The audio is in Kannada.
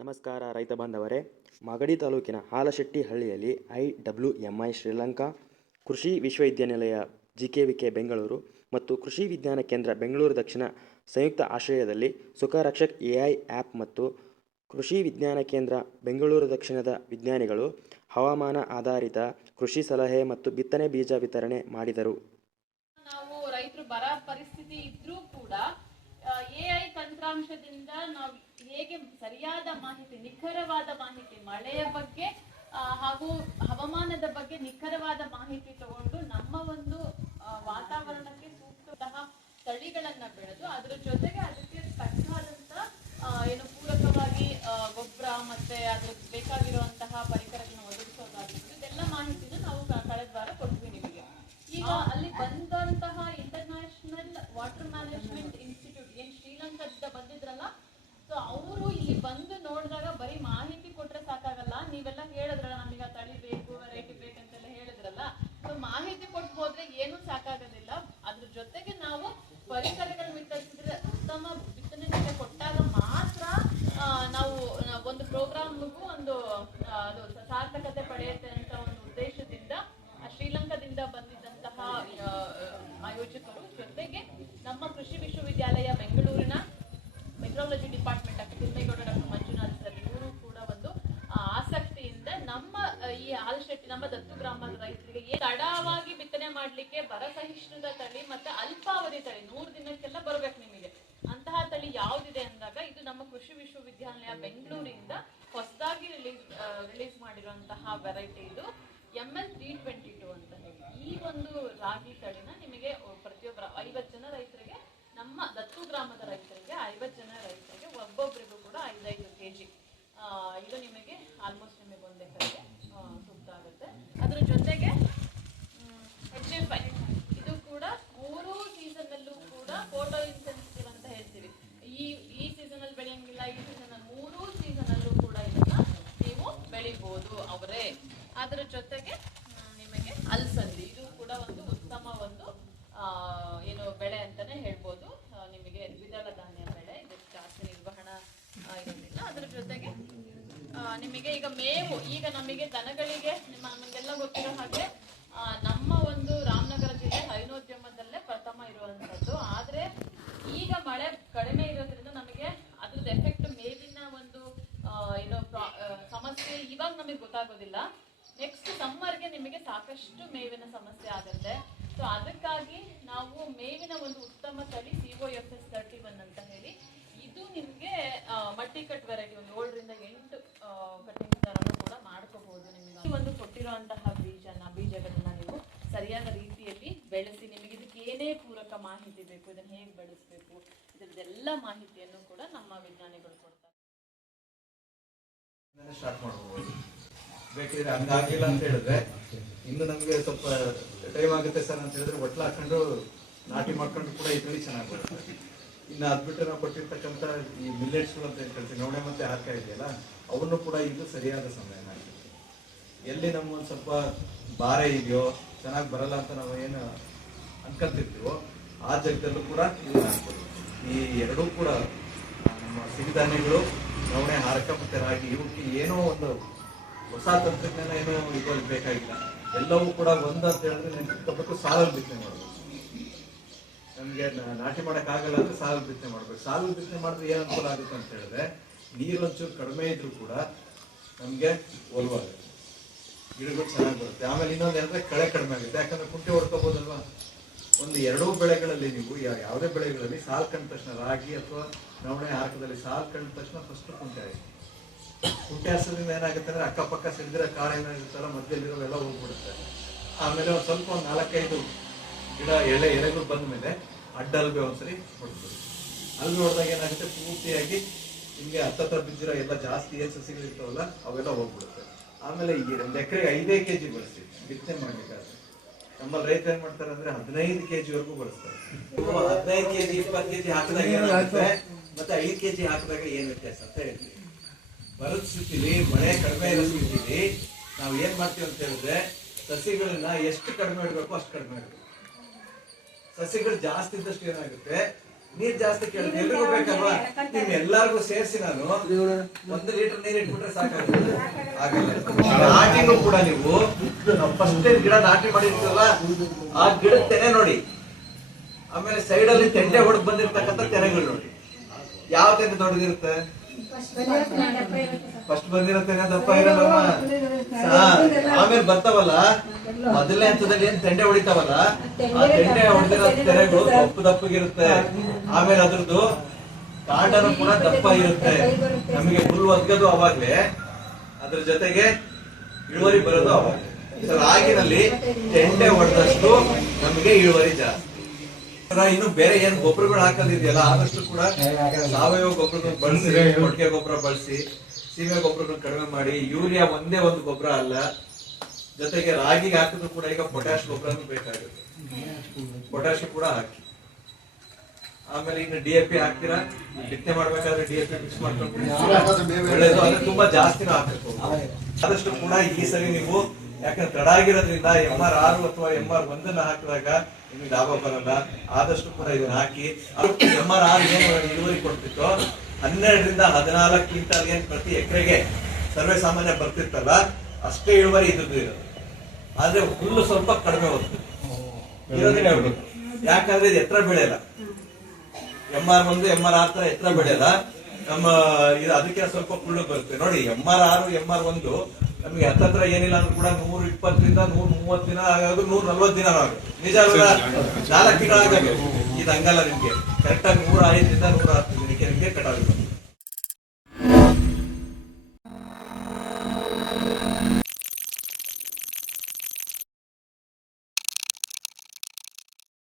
ನಮಸ್ಕಾರ ರೈತ ಬಾಂಧವರೇ. ಮಾಗಡಿ ತಾಲೂಕಿನ ಹಾಲಶೆಟ್ಟಿಹಳ್ಳಿಯಲ್ಲಿ IWMI ಶ್ರೀಲಂಕಾ ಕೃಷಿ ವಿಶ್ವವಿದ್ಯಾನಿಲಯ GKVK ಬೆಂಗಳೂರು ಮತ್ತು ಕೃಷಿ ವಿಜ್ಞಾನ ಕೇಂದ್ರ ಬೆಂಗಳೂರು ದಕ್ಷಿಣ ಸಂಯುಕ್ತ ಆಶ್ರಯದಲ್ಲಿ ಸುಖರಕ್ಷಕ್ AI ಆ್ಯಪ್ ಮತ್ತು ಕೃಷಿ ವಿಜ್ಞಾನ ಕೇಂದ್ರ ಬೆಂಗಳೂರು ದಕ್ಷಿಣದ ವಿಜ್ಞಾನಿಗಳು ಹವಾಮಾನ ಆಧಾರಿತ ಕೃಷಿ ಸಲಹೆ ಮತ್ತು ಬಿತ್ತನೆ ಬೀಜ ವಿತರಣೆ ಮಾಡಿದರು. ನಾವು ರೈತರು ಬರ ಪರಿಸ್ಥಿತಿ ಇದ್ರೂ ಕೂಡ AI ತಂತ್ರಾಂಶದಿಂದ ನಾವು ಹೇಗೆ ಸರಿಯಾದ ಮಾಹಿತಿ, ನಿಖರವಾದ ಮಾಹಿತಿ, ಮಳೆಯ ಬಗ್ಗೆ ಹಾಗೂ ಹವಾಮಾನದ ಬಗ್ಗೆ ನಿಖರವಾದ ಮಾಹಿತಿ ತಗೊಂಡು ನಮ್ಮ ಒಂದು ವಾತಾವರಣಕ್ಕೆ ಸೂಕ್ತವಾದ ತಳಿಗಳನ್ನ ಬೆಳೆದು ಅದರ ಜೊತೆಗೆ ಅದಕ್ಕೆ ತಕ್ಕಾದಂತ ಪೂರಕವಾಗಿ ಗೊಬ್ಬರ ಮತ್ತೆ ಅದಕ್ಕೆ ಬೇಕಾಗಿರುವಂತಹ ಪರಿಕರಗಳನ್ನು ಒದಗಿಸೋದಾಗಿರ್ಬೋದು, ಇದೆಲ್ಲ ಮಾಹಿತಿನ ನಾವು ಕಳೆದ ವಾರ ಕೊಟ್ವಿ ನಿಮಗೆ. ಈಗ ಅಲ್ಲಿ ಬಂದಂತಹ ಇಂಟರ್ನ್ಯಾಷನಲ್ ವಾಟರ್ ಮ್ಯಾನೇಜ್ಮೆಂಟ್ ಇನ್ಸ್ಟಿಟ್ಯೂಟ್ ಏನ್ ಶ್ರೀಲಂಕಾದಿಂದ ಬಂದಿದ್ರಲ್ಲ, ಸೊ ಅವರು ಇಲ್ಲಿ ಬಂದು ನೋಡಿದಾಗ ಬರೀ ಮಾಹಿತಿ ಕೊಟ್ರೆ ಸಾಕಾಗಲ್ಲ. ನೀವೆಲ್ಲ ಹೇಳಿದ್ರಲ್ಲ ನಮಗೆ ತಳಿ ಬೇಕು, ವೆರೈಟಿ ಬೇಕಂತೆಲ್ಲ ಹೇಳಿದ್ರಲ್ಲ, ಸೊ ಮಾಹಿತಿ ಕೊಟ್ಟು ಹೋದ್ರೆ ಏನು ಸಾಕಾಗೋದಿಲ್ಲ. ಅದ್ರ ಜೊತೆಗೆ ನಾವು ಪರಿಕರಗಳು ವಿತರಿಸಿದ್ರೆ ಉತ್ತಮ ಬಿತ್ತನೆ ಕೊಟ್ಟಾಗ ಮಾತ್ರ ನಾವು ಒಂದು ಪ್ರೋಗ್ರಾಮ್ಗೂ ಒಂದು ಸಾರ್ಥಕತೆ ಪಡೆಯುತ್ತೆ ಅಂತ ಒಂದು ಉದ್ದೇಶದಿಂದ ಶ್ರೀಲಂಕಾದಿಂದ ಬಂದಿದ್ದಂತಹ ಆಯೋಜಕರು ಜೊತೆಗೆ ನಮ್ಮ ಕೃಷಿ ವಿಶ್ವವಿದ್ಯಾಲಯ ಬೆಂಗಳೂರಿನ metrology department Thimmegowda doctor Manjunath sir ಇವರು ಕೂಡ ಒಂದು ಆಸಕ್ತಿಯಿಂದ ನಮ್ಮ ಈ ಹಾಲಶೆಟ್ಟಿ ನಮ್ಮ ದತ್ತು ಗ್ರಾಮದ ರೈತರಿಗೆ ತಡವಾಗಿ ಬಿತ್ತನೆ ಮಾಡ್ಲಿಕ್ಕೆ ಬರ ಸಹಿಷ್ಣುತ ತಳಿ ಮತ್ತೆ ಅಲ್ಪಾವಧಿ ತಳಿ 100 ದಿನಕ್ಕೆಲ್ಲ ಬರ್ಬೇಕು ನಿಮಗೆ ಅಂತಹ ತಳಿ ಯಾವ್ದಿದೆ ಅಂದಾಗ ಇದು ನಮ್ಮ ಕೃಷಿ ವಿಶ್ವವಿದ್ಯಾಲಯ ಬೆಂಗಳೂರಿಂದ ಹೊಸದಾಗಿ ರಿಲೀಸ್ ಮಾಡಿರುವಂತಹ ವೆರೈಟಿ ಇದು ML322 ಅಂತ ಹೇಳಿ. ಈ ಒಂದು ರಾಗಿ ತಳಿನ ನಿಮಗೆ ಪ್ರತಿಯೊಬ್ಬರ 50 ಜನ ರೈತರಿಗೆ, ನಮ್ಮ ದತ್ತು ಗ್ರಾಮದ ರೈತರಿಗೆ 50 ಜನ ರೈತರಿಗೆ ಒಬ್ಬೊಬ್ಬರಿಗೂ ಕೂಡ 5-5 kg ಇದು ನಿಮಗೆ ಆಲ್ಮೋಸ್ಟ್ ನಿಮಗೆ ಒಂದು ಎಕರೆಗೆ ಸೂಕ್ತ ಆಗುತ್ತೆ. ಅದ್ರ ಜೊತೆಗೆ HF5 ಇದು ಕೂಡ 3 ಸೀಸನ್ ಅಲ್ಲೂ ಕೂಡ ಫೋಟೋ ಇನ್ಸೆನ್ಸಿಟಿವ್ ಅಂತ ಹೇಳ್ತೀವಿ. ಈ ಸೀಸನ್ ಅಲ್ಲಿ ಬೆಳೆಯಂಗಿಲ್ಲ, ಈ ಸೀಸನ್ ಅಲ್ಲಿ 3 ಸೀಸನ್ ಅಲ್ಲೂ ಕೂಡ ಇದನ್ನ ನೀವು ಬೆಳಿಬಹುದು ಅವರೇ. ಅದರ ಜೊತೆಗೆ ನಿಮಗೆ ಅಲಸಂದಿ ಇದು ಕೂಡ ಒಂದು ಉತ್ತಮ ಒಂದು ಬೆಳೆ ಅಂತಾನೆ ಹೇಳ್ಬೋದು. ನಿಮಗೆ ದ್ವಿದಳ ಧಾನ್ಯ ಬೆಳೆ, ಇದಕ್ಕೆ ಜಾಸ್ತಿ ನಿರ್ವಹಣಾ ಇರೋದಿಲ್ಲ. ಅದರ ಜೊತೆಗೆ ನಿಮಗೆ ಈಗ ಮೇವು, ಈಗ ನಮಗೆ ದನಗಳಿಗೆ ನಮಗೆಲ್ಲ ಗೊತ್ತಿರೋ ಹಾಗೆ ನಮ್ಮ ಒಂದು ರಾಮನಗರ ಜಿಲ್ಲೆ ಹೈನೋದ್ಯಮದಲ್ಲೇ ಪ್ರಥಮ ಇರುವಂತದ್ದು. ಆದ್ರೆ ಈಗ ಮಳೆ ಕಡಿಮೆ ಇರೋದ್ರಿಂದ ನಮಗೆ ಅದ್ರದ್ದು ಎಫೆಕ್ಟ್ ಮೇವಿನ ಒಂದು ಸಮಸ್ಯೆ ಇವಾಗ ನಮಗೆ ಗೊತ್ತಾಗೋದಿಲ್ಲ. ನೆಕ್ಸ್ಟ್ ಸಮ್ಮರ್ಗೆ ನಿಮಗೆ ಸಾಕಷ್ಟು ಮೇವಿನ ಸಮಸ್ಯೆ ಆಗುತ್ತೆ. ಸೊ ಅದಕ್ಕಾಗಿ ನಾವು ಮೇವಿನ ಒಂದು ಉತ್ತಮ ತಳಿ COFS 31 ಅಂತ ಹೇಳಿ ಇದು ನಿಮಗೆ ಮಲ್ಟಿ ಕಟ್ ವೆರೈಟಿ, ಒಂದು 7ರಿಂದ 8 ಕಟ್ಟಿಂಗ್ ತರನು ಕೂಡ ಮಾಡ್ಕೋಬಹುದು. ನಿಮಗೆ ಒಂದು ಕೊಟ್ಟಿರುವಂತಹ ಬೀಜಗಳನ್ನ ನೀವು ಸರಿಯಾದ ರೀತಿಯಲ್ಲಿ ಬೆಳೆಸಿ, ನಿಮಗೆ ಇದಕ್ಕೆ ಏನೇ ಪೂರಕ ಮಾಹಿತಿ ಬೇಕು, ಇದನ್ನ ಹೇಗೆ ಬೆಳೆಸಬೇಕು, ಇದರದೆಲ್ಲ ಮಾಹಿತಿಯನ್ನು ಕೂಡ ನಮ್ಮ ವಿಜ್ಞಾನಿಗಳು ಕೊಡ್ತಾರೆ. ಸ್ಟಾರ್ಟ್ ಮಾಡಬಹುದು. ಬೇಕಿದ್ರೆ ಹಂಗಾಗಿಲ್ಲ ಅಂತ ಹೇಳಿದ್ರೆ ಇನ್ನು ನಮ್ಗೆ ಸ್ವಲ್ಪ ಟೈಮ್ ಆಗುತ್ತೆ ಸರ್ ಅಂತ ಹೇಳಿದ್ರೆ ಒಟ್ಲ ಹಾಕೊಂಡು ನಾಟಿ ಮಾಡ್ಕೊಂಡು ಕೂಡ ಈ ತಳಿ ಚೆನ್ನಾಗಿ ಬರುತ್ತೆ. ಇನ್ನು ಅದ್ಬಿಟ್ಟು ನಾವು ಕೊಟ್ಟಿರ್ತಕ್ಕಂಥ ಈ ಮಿಲ್ಲೆಟ್ಸ್ಗಳು ಅಂತ ಹೇಳ್ತೀವಿ, ನವಣೆ ಮತ್ತೆ ಹಾಕ ಇದೆಯಲ್ಲ, ಅವನ್ನು ಕೂಡ ಇದು ಸರಿಯಾದ ಸಮಯ ಆಗಿರುತ್ತೆ. ಎಲ್ಲಿ ನಮ್ಮ ಒಂದು ಸ್ವಲ್ಪ ಭಾರ ಇದೆಯೋ, ಚೆನ್ನಾಗಿ ಬರಲ್ಲ ಅಂತ ನಾವು ಏನು ಅನ್ಕೊಂತಿರ್ತೀವೋ ಆ ಜಾಗದಲ್ಲೂ ಕೂಡ ಇದು ಹಾಕ್ಬೋದು. ಈ ಎರಡೂ ಕೂಡ ನಮ್ಮ ಸಿರಿಧಾನ್ಯಗಳು, ನವಣೆ, ಹಾರಕ ಮತ್ತೆ ರಾಗಿ, ಇವಕ್ಕೆ ಏನೋ ಒಂದು ಹೊಸ ತಂತ್ರಜ್ಞಾನ ಏನೋ ಇದ್ರಲ್ಲಿ ಬೇಕಾಗಿಲ್ಲ. ಎಲ್ಲವೂ ಕೂಡ ಒಂದಂತ ಹೇಳಿದ್ರೆ ನೆನ್ಪಿಟ್ಕೋಬೇಕು, ಸಾಲಲ್ಲಿ ಬಿತ್ತನೆ ಮಾಡ್ಬೇಕು. ನಮ್ಗೆ ನಾಟಿ ಮಾಡಕ್ ಆಗಲ್ಲ ಅಂದ್ರೆ ಸಾಲಲ್ಲಿ ಬಿತ್ತನೆ ಮಾಡ್ಬೇಕು. ಸಾಲಲ್ಲಿ ಬಿತ್ತನೆ ಮಾಡಿದ್ರೆ ಏನ್ ಅನುಕೂಲ ಆಗುತ್ತೆ ಅಂತ ಹೇಳಿದ್ರೆ ನೀರೊಂಚೂರು ಕಡಿಮೆ ಇದ್ರೂ ಕೂಡ ನಮ್ಗೆ ಒಲವಾಗುತ್ತೆ, ಗಿಡಗಳು ಚೆನ್ನಾಗಿ ಬರುತ್ತೆ. ಆಮೇಲೆ ಇನ್ನೊಂದು ಏನಂದ್ರೆ ಕಳೆ ಕಡಿಮೆ ಆಗುತ್ತೆ, ಯಾಕಂದ್ರೆ ಕುಂಟೆ ಹೊಡ್ಕೋಬಹುದಲ್ವಾ. ಒಂದು 2 ಬೆಳೆಗಳಲ್ಲಿ ನೀವು ಯಾವುದೇ ಬೆಳೆಗಳಲ್ಲಿ ಸಾಲ್ ಕಂಡ ತಕ್ಷಣ, ರಾಗಿ ಅಥವಾ ನವಣೆ ಹಾಕದಲ್ಲಿ ಸಾಲ್ ಕಂಡ ತಕ್ಷಣ ಫಸ್ಟ್ ಕುಂಟೆ ಆಯ್ತು. ಕುಂಟೆ ಹಾಸೋದ್ರಿಂದ ಏನಾಗುತ್ತೆ ಅಂದ್ರೆ ಅಕ್ಕಪಕ್ಕ ಸಿಡಿದ್ರೆ ಕಾಳು ಏನಾಗಿರ್ತಾರ ಮಧ್ಯದಲ್ಲಿರೋವೆಲ್ಲ ಹೋಗ್ಬಿಡುತ್ತೆ. ಆಮೇಲೆ ಒಂದು ಸ್ವಲ್ಪ 4-5 ಗಿಡ ಎಲೆಗಳು ಬಂದ ಮೇಲೆ ಅಡ್ಡಲ್ಬೆ ಒಂದ್ಸರಿ ಹೊಡ್ಬೋದು. ಅಲ್ಲಿ ನೋಡಿದಾಗ ಏನಾಗುತ್ತೆ, ಪೂರ್ತಿಯಾಗಿ ನಿಮ್ಗೆ ಹತ್ತತ್ರ ಬಿದ್ದಿರೋ ಎಲ್ಲ ಜಾಸ್ತಿ ಏನ್ ಸಸಿಗಳಿರ್ತಾವಲ್ಲ ಅವೆಲ್ಲ ಹೋಗ್ಬಿಡುತ್ತೆ. ಆಮೇಲೆ ಈ 1 ಎಕರೆಗೆ 5 kg ಬಳಸ್ತೀವಿ ಬಿತ್ತನೆ ಮಾಡ್ಬೇಕಾದ್ರೆ. ನಮ್ಮಲ್ಲಿ ರೈತರು ಏನ್ ಮಾಡ್ತಾರೆ ಅಂದ್ರೆ 15 kg ವರೆಗೂ ಬಳಸ್ತಾರೆ. 15 kg 20 kg ಹಾಕಿದಾಗ ಏನಾಗುತ್ತೆ ಮತ್ತೆ 5 kg ಹಾಕಿದಾಗ ಏನ್ ವ್ಯತ್ಯಾಸ ಅಂತ ಹೇಳ್ತೀವಿ. ಬರದ ಸ್ಥಿತಿಲಿ, ಮಳೆ ಕಡಿಮೆ ಇರೋ ಸ್ಥಿತಿಲಿ ನಾವು ಏನ್ ಮಾಡ್ತೀವಿ ಅಂತ ಹೇಳಿದ್ರೆ ಸಸಿಗಳನ್ನ ಎಷ್ಟು ಕಡಿಮೆ ಇಡಬೇಕು ಅಷ್ಟು ಕಡಿಮೆ ಇಡಬೇಕು. ಸಸಿಗಳು ಜಾಸ್ತಿ ಇದ್ದಷ್ಟು ಏನಾಗುತ್ತೆ ನೀರ್ ಜಾಸ್ತಿ ಕೇಳುತ್ತೆ, ಎಲ್ರಿಗೂ ಬೇಕಲ್ವಾ? ನಿಮ್ ಎಲ್ಲಾರ್ಗು ಸೇರಿಸಿ ನಾನು 1 ಲೀಟರ್ ನೀರ್ ಇಟ್ಬಿಟ್ರೆ ಸಾಕಾಗುತ್ತೆ? ಆಗಲ್ಲ. ನಾಟಿನೂ ಕೂಡ ನೀವು ಫಸ್ಟ್ ಗಿಡ ನಾಟಿ ಮಾಡಿರ್ತೀರಲ್ಲ, ಆ ಗಿಡದ ತೆನೆ ನೋಡಿ, ಆಮೇಲೆ ಸೈಡ್ ಅಲ್ಲಿ ತೆಂಡೆ ಹೊಡೆದ್ ಬಂದಿರ್ತಕ್ಕಂಥ ತೆನೆಗಳು ನೋಡಿ. ಯಾವ ತೆನೆ ದೊಡ್ಡದಿರುತ್ತೆ? ಫಸ್ಟ್ ಬಂದಿರೋ ತೆನೆ ದಪ್ಪ ಇರಲ್ಲ. ಆಮೇಲೆ ಬರ್ತಾವಲ್ಲ, ಮೊದಲನೇ ಹಂತದಲ್ಲಿ ಏನ್ ತೆಂಡೆ ಹೊಡಿತಾವಲ್ಲ, ಆ ತೆಂಡೆ ಹೊಡೆದಿರೋ ತೆನೆಗಳು ದಪ್ಪಗಿರುತ್ತೆ. ಆಮೇಲೆ ಅದ್ರದ್ದು ಕಾಂಡನು ಕೂಡ ದಪ್ಪ ಇರುತ್ತೆ. ನಮಗೆ ಹುಲ್ಲು ಒದ್ಗೋದು ಅವಾಗ್ಲೇ, ಅದ್ರ ಜೊತೆಗೆ ಇಳುವರಿ ಬರೋದು ಅವಾಗ್ಲೇ. ರಾಗಿನಲ್ಲಿ ತೆಂಡೆ ಹೊಡೆದಷ್ಟು ನಮಗೆ ಇಳುವರಿ ಜಾಸ್ತಿ. ಇನ್ನು ಬೇರೆ ಏನ್ ಗೊಬ್ಬರಗಳು ಹಾಕೋದಿದೆಯಲ್ಲ, ಆದಷ್ಟು ಕೂಡ ಸಾವಯವ ಗೊಬ್ಬರ ಬಳಸಿ, ಕೊಟ್ಟಿಗೆ ಗೊಬ್ಬರ ಬಳಸಿ, ಸೀಮೆ ಗೊಬ್ಬರ ಕಡಿಮೆ ಮಾಡಿ. ಯೂರಿಯಾ ಒಂದೇ ಒಂದು ಗೊಬ್ಬರ ಅಲ್ಲ, ಜೊತೆಗೆ ರಾಗಿಗೆ ಹಾಕಿದ್ರು ಕೂಡ ಈಗ ಪೊಟ್ಯಾಶ್ ಗೊಬ್ಬರನು ಬೇಕಾಗುತ್ತೆ. ಪೊಟ್ಯಾಶ್ ಕೂಡ ಹಾಕಿ. ಆಮೇಲೆ ಇನ್ನು DAP ಹಾಕ್ತೀರಾ, ಬಿತ್ತನೆ ಮಾಡ್ಬೇಕಾದ್ರೆ DAP ಮಿಕ್ಸ್ ಮಾಡ್ಕೊಂಡು ಒಳ್ಳೇದು. ಅಂದ್ರೆ ತುಂಬಾ ಜಾಸ್ತಿನೂ ಹಾಕಬೇಕು. ಆದಷ್ಟು ಕೂಡ ಈ ಸರಿ ನೀವು, ಯಾಕಂದ್ರೆ ತಡ ಆಗಿರೋದ್ರಿಂದ MR6 ಅಥವಾ MR1 ಹಾಕಿದಾಗ ನಿಮ್ಗೆ ಲಾಭ ಬರಲ್ಲ. ಆದಷ್ಟು ಕೂಡ ಇದನ್ನ ಹಾಕಿ. MR6 ಏನು ಇಳುವರಿ ಕೊಡ್ತಿತ್ತು, 12 ರಿಂದ 14 ಕ್ವಿಂಟಲ್ ಏನ್ ಪ್ರತಿ ಎಕರೆಗೆ ಸರ್ವೇ ಸಾಮಾನ್ಯ ಬರ್ತಿತ್ತಲ್ಲ, ಅಷ್ಟೇ ಇಳುವರಿ ಇದ್ರದ್ದು ಇರೋದು. ಆದ್ರೆ ಹುಲ್ಲು ಸ್ವಲ್ಪ ಕಡಿಮೆ ಹೋಗ್ತದೆ ಇರೋದನ್ನ ಹೇಳ್ಬೇಕು. ಯಾಕಂದ್ರೆ ಇದು ಎತ್ತರ ಬೆಳೆಯಲ್ಲ. MR1 MR6 ತರ ಎತ್ತರ ಬೆಳೆಯಲ್ಲ. ನಮ್ಮ ಇದು ಅದಕ್ಕೆ ಸ್ವಲ್ಪ ಕುಳ್ಳು ಬರುತ್ತೆ ನೋಡಿ. MR6 MR1 ನಮಗೆ ಹತ್ತತ್ರ ಏನಿಲ್ಲ ಅಂದ್ರೂ ಕೂಡ 120 ರಿಂದ 130 ದಿನ ಆಗೋದು, 140 ದಿನ ಆಗುತ್ತೆ. ನಿಜ ಅಲ್ಲ? 4 ತಿಂಗಳು ಆಗಬೇಕು. ಇದು ಹಂಗಲ್ಲ, ನಿಮ್ಗೆ ಕರೆಕ್ಟ್ ಆಗಿ 105 ರಿಂದ 110 ದಿನಕ್ಕೆ ನಿಮ್ಗೆ ಕಟಾವಿಲ್ಲ.